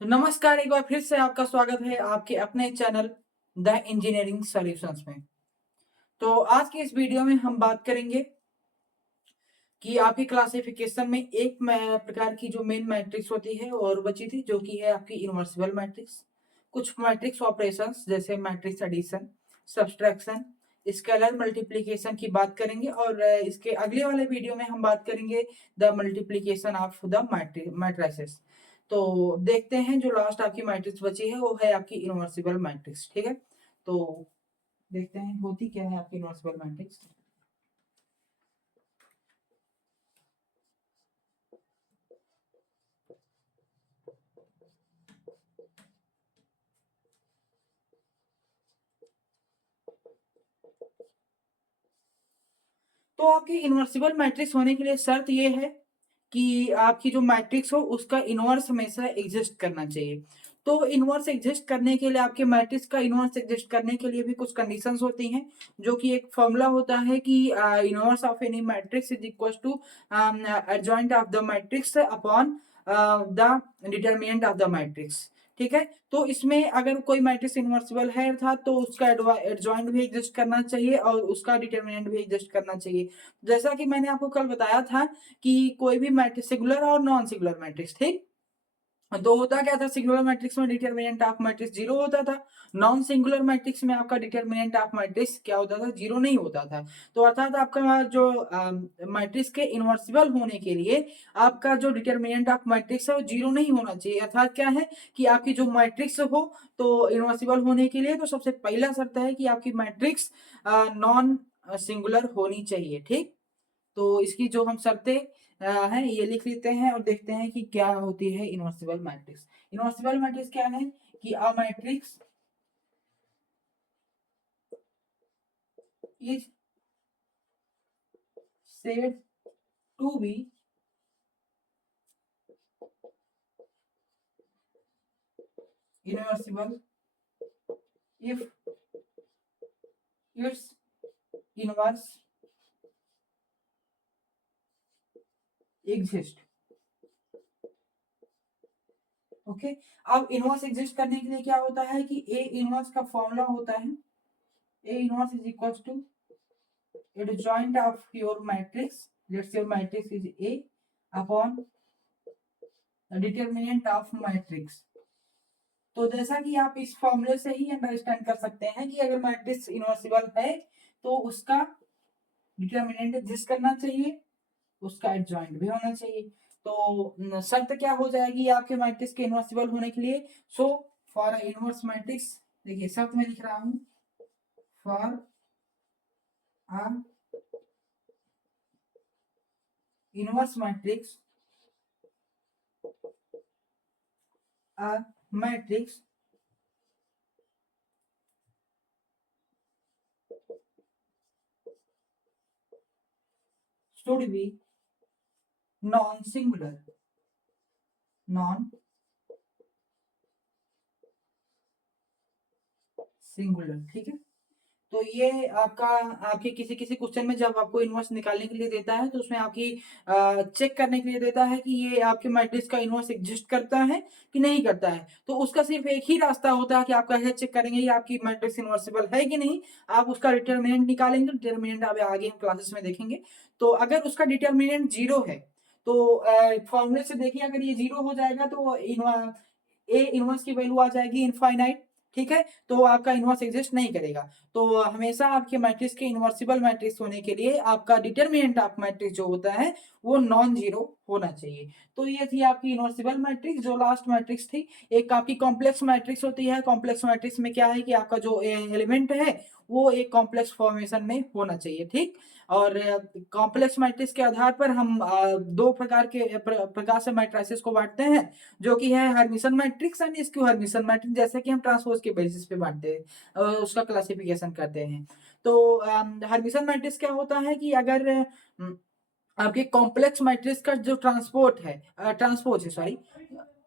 तो नमस्कार, एक बार फिर से आपका स्वागत है आपके अपने चैनल द इंजीनियरिंग सॉल्यूशंस में। तो आज की इस वीडियो में हम बात करेंगे कि आपकी क्लासिफिकेशन में एक प्रकार की जो मेन मैट्रिक्स होती है और बची थी, जो कि है आपकी इनवर्सिबल मैट्रिक्स। कुछ मैट्रिक्स ऑपरेशंस जैसे matrix addition, subtraction, scalar multiplication की बात करेंगे और इसके अगले वाले वीडियो में हम बात करेंगे the multiplication of the matrices. तो देखते हैं, जो लास्ट आपकी मैट्रिक्स बची है वो है आपकी इनवर्सिबल मैट्रिक्स। ठीक है, तो देखते हैं होती क्या है आपकी इनवर्सिबल मैट्रिक्स। तो आपकी इनवर्सिबल मैट्रिक्स होने के लिए शर्त ये है कि आपकी जो मैट्रिक्स हो उसका इनवर्स हमेशा एग्जिस्ट करना चाहिए। तो इनवर्स एग्जिस्ट करने के लिए, आपके मैट्रिक्स का इनवर्स एग्जिस्ट करने के लिए भी कुछ कंडीशंस होती हैं, जो कि एक फॉर्मूला होता है कि inverse of any matrix is equal to adjoint of the matrix upon the determinant of the matrix. ठीक है, तो इसमें अगर कोई मैट्रिक्स इनवर्सिबल है अर्थात तो उसका एडजॉइंट भी एग्जिस्ट करना चाहिए और उसका डिटरमिनेंट भी एग्जिस्ट करना चाहिए। जैसा कि मैंने आपको कल बताया था कि कोई भी मैट्रिक्स सिंगुलर और नॉन सिंगुलर मैट्रिक्स, ठीक, तो होता क्या था, सिंगुलर मैट्रिक्स में डिटरमिनेंट ऑफ मैट्रिक्स जीरो होता था, नॉन सिंगुलर मैट्रिक्स में आपका डिटरमिनेंट ऑफ मैट्रिक्स क्या होता था, जीरो नहीं होता था। तो अर्थात आपका जो मैट्रिक्स के इनवर्सिबल होने के लिए आपका जो डिटरमिनेंट ऑफ मैट्रिक्स है वो जीरो नहीं होना चाहिए। अर्थात क्या है कि आपकी जो मैट्रिक्स हो तो इनवर्सिबल होने के लिए तो सबसे पहला शर्त है कि आपकी मैट्रिक्स नॉन सिंगुलर होनी चाहिए। ठीक, तो इसकी जो हम शर्तें हैं ये लिख लेते हैं और देखते हैं कि क्या होती है इनवर्सिबल मैट्रिक्स। इनवर्सिबल मैट्रिक्स क्या है कि a matrix is said to be invertible if its inverse exist. Okay, अब इनवर्स एग्जिस्ट करने के लिए क्या होता है कि ए इनवर्स का फॉर्मूला होता है, A inverse is equal to adjoint of your matrix, let's say your matrix is A upon the determinant of matrix। तो जैसा कि आप इस फॉर्मूले से ही अंडरस्टैंड कर सकते हैं कि अगर मैट्रिक्स इनवर्सिबल है तो उसका डिटरमिनेंट एग्जिस्ट करना चाहिए, उसका एडजॉइंट भी होना चाहिए। तो शर्त क्या हो जाएगी आपके मैट्रिक्स के इनवर्सिबल होने के लिए। सो फॉर इनवर्स मैट्रिक्स, देखिए शर्त में लिख रहा हूं, for uh inverse matrix, a matrix should be non-singular, non-singular। ठीक है, तो ये आपका आपके किसी किसी क्वेश्चन में जब आपको इनवर्स निकालने के लिए देता है तो उसमें आपकी चेक करने के लिए देता है कि ये आपके मैट्रिक्स का इनवर्स एग्जिस्ट करता है कि नहीं करता है। तो उसका सिर्फ एक ही रास्ता होता है कि आप कैसे चेक करेंगे ये आपकी मैट्रिक्स इनवर्सिबल है कि नहीं। आप उसका डिटरमिनेंट निकालेंगे, डिटरमिनेंट आप आगे हम क्लासेस में देखेंगे। तो अगर उसका डिटरमिनेंट जीरो है तो फॉर्मूले से देखिए, अगर ये जीरो हो जाएगा तो ए इनवर्स की वैल्यू आ जाएगी इनफाइनाइट। ठीक है, तो आपका इनवर्स एग्जिस्ट नहीं करेगा। तो हमेशा आपके मैट्रिक्स के इनवर्सिबल मैट्रिक्स होने के लिए आपका डिटरमिनेंट ऑफ मैट्रिक्स जो होता है वो नॉन जीरो होना चाहिए। तो ये थी आपकी इनवर्सिबल मैट्रिक्स। जो लास्ट मैट्रिक्स थी, एक आपकी कॉम्प्लेक्स मैट्रिक्स होती है। कॉम्प्लेक्स मैट्रिक्स में क्या है कि आपका जो एलिमेंट है वो एक कॉम्प्लेक्स फॉर्मेशन में होना चाहिए। ठीक, और कॉम्प्लेक्स मैट्रिक्स के आधार पर हम दो प्रकार के प्रकार से मैट्रिसेस को बांटते हैं, जो कि है Hermitian matrix and skew Hermitian matrix. जैसे कि हम ट्रांसपोज के बेसिस पे बांटते हैं, उसका क्लासिफिकेशन करते हैं। तो हर्मिशन मैट्रिक्स क्या होता है कि अगर आपके कॉम्प्लेक्स मैट्रिक्स का जो ट्रांसपोर्ट है, ट्रांसपोज है सॉरी,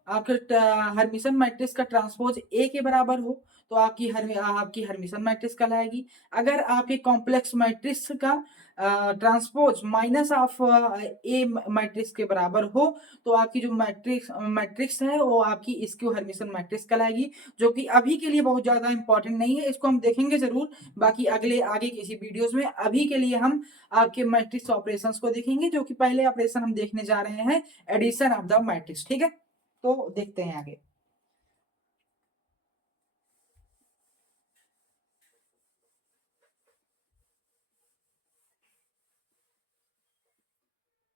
आपके हर्मिशन मैट्रिक्स का ट्रांसपोज ए के बराबर हो तो आपकी हर्मिशन मैट्रिक्स कहलाएगी। अगर आपके कॉम्प्लेक्स मैट्रिक्स का transpose minus of A matrix के बराबर हो तो आपकी जो मैट्रिक्स है वो आपकी स्क्यू हर्मिशन मैट्रिक्स कहलाएगी, जो कि अभी के लिए बहुत ज्यादा इंपॉर्टेंट नहीं है, इसको हम देखेंगे जरूर बाकी अगले आगे किसी वीडियोस में। अभी के लिए हम आपके मैट्रिक्स ऑपरेशंस को देखेंगे, जो कि पहले ऑपरेशन हम देखने जा रहे हैं एडिशन ऑफ द मैट्रिक्स। ठीक है, तो देखते हैं आगे।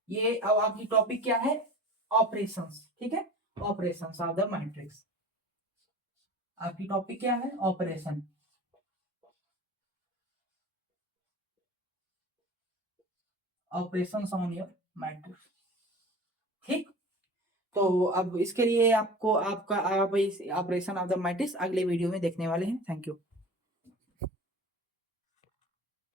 ये अब आपकी टॉपिक क्या है, ऑपरेशंस। ठीक है, ऑपरेशंस ऑफ द मैट्रिक्स। आपकी टॉपिक क्या है, operation. Operations on your matrix. ठीक, तो अब इसके लिए आपको आपका आप इस ऑपरेशन ऑफ द मैट्रिक्स अगले वीडियो में देखने वाले हैं। Thank you.